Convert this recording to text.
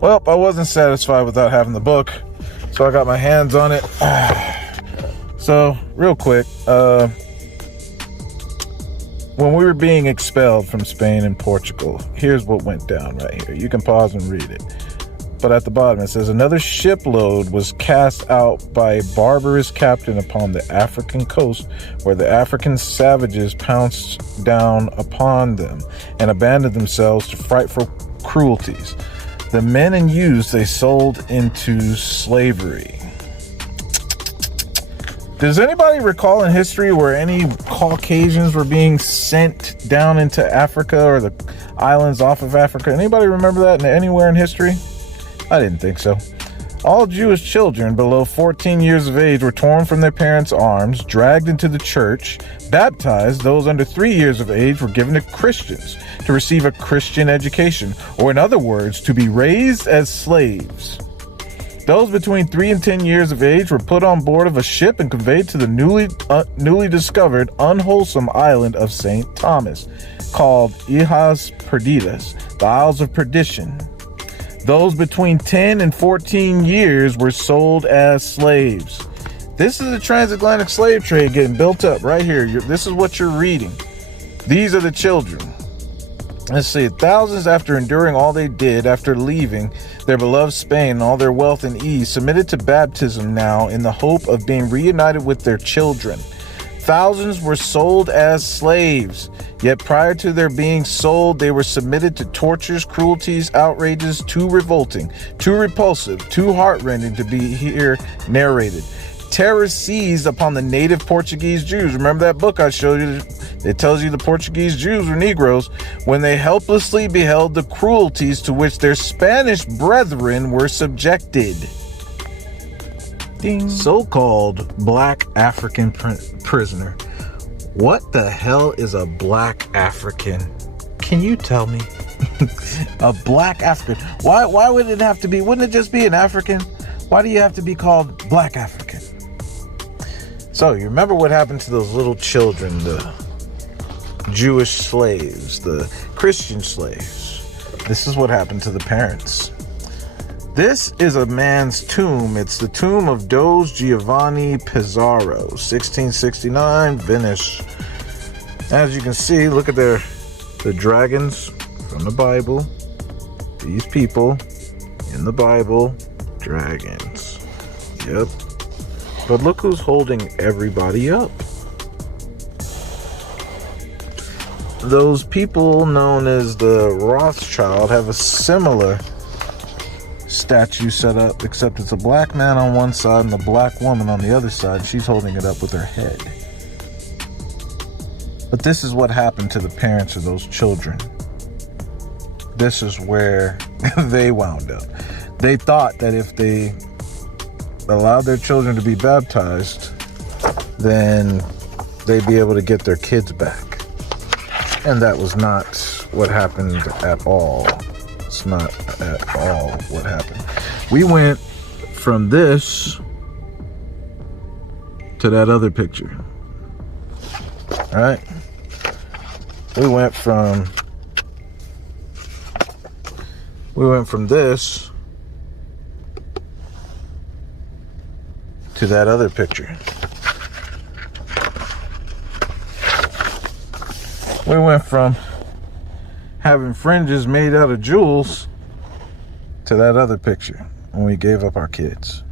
Well, I wasn't satisfied without having the book, so I got my hands on it. So, real quick, when we were being expelled from Spain and Portugal, here's what went down right here. You can pause and read it. But at the bottom it says, another shipload was cast out by a barbarous captain upon the African coast, where the African savages pounced down upon them and abandoned themselves to frightful cruelties. The men and youths they sold into slavery. Does anybody recall in history where any Caucasians were being sent down into Africa or the islands off of Africa? Anybody remember that anywhere in history? I didn't think so. All Jewish children below 14 years of age were torn from their parents' arms, dragged into the church, baptized. Those under 3 years of age were given to Christians to receive a Christian education, or in other words, to be raised as slaves. Those between 3 and 10 years of age were put on board of a ship and conveyed to the newly discovered unwholesome island of St. Thomas, called Illas Perdidas, the Isles of Perdition. Those between 10 and 14 years were sold as slaves. This is the transatlantic slave trade getting built up right here. This is what you're reading. These are the children. Let's see. Thousands, after enduring all they did, after leaving their beloved Spain and all their wealth and ease, submitted to baptism now in the hope of being reunited with their children. Thousands were sold as slaves, yet prior to their being sold, they were submitted to tortures, cruelties, outrages too revolting, too repulsive, too heartrending to be here narrated. Terror seized upon the native Portuguese Jews. Remember that book I showed you? It tells you the Portuguese Jews were Negroes when they helplessly beheld the cruelties to which their Spanish brethren were subjected. Ding. So-called black African prisoner. What the hell is a black African? Can you tell me? A black African. Why would it have to be? Wouldn't it just be an African? Why do you have to be called black African? So you remember what happened to those little children, the Jewish slaves, the Christian slaves. This is what happened to the parents. This is a man's tomb. It's the tomb of Dos Giovanni Pizarro, 1669, Venice. As you can see, look at the dragons from the Bible. These people in the Bible, dragons. Yep. But look who's holding everybody up. Those people known as the Rothschild have a similar statue set up, except it's a black man on one side and a black woman on the other side. She's holding it up with her head. But this is what happened to the parents of those children. This is where they wound up. They thought that if they allowed their children to be baptized, then they'd be able to get their kids back. And that was not what happened at all. It's not at all what happened. We went from this to that other picture. All right? We went from this to that other picture. We went from having fringes made out of jewels to that other picture when we gave up our kids.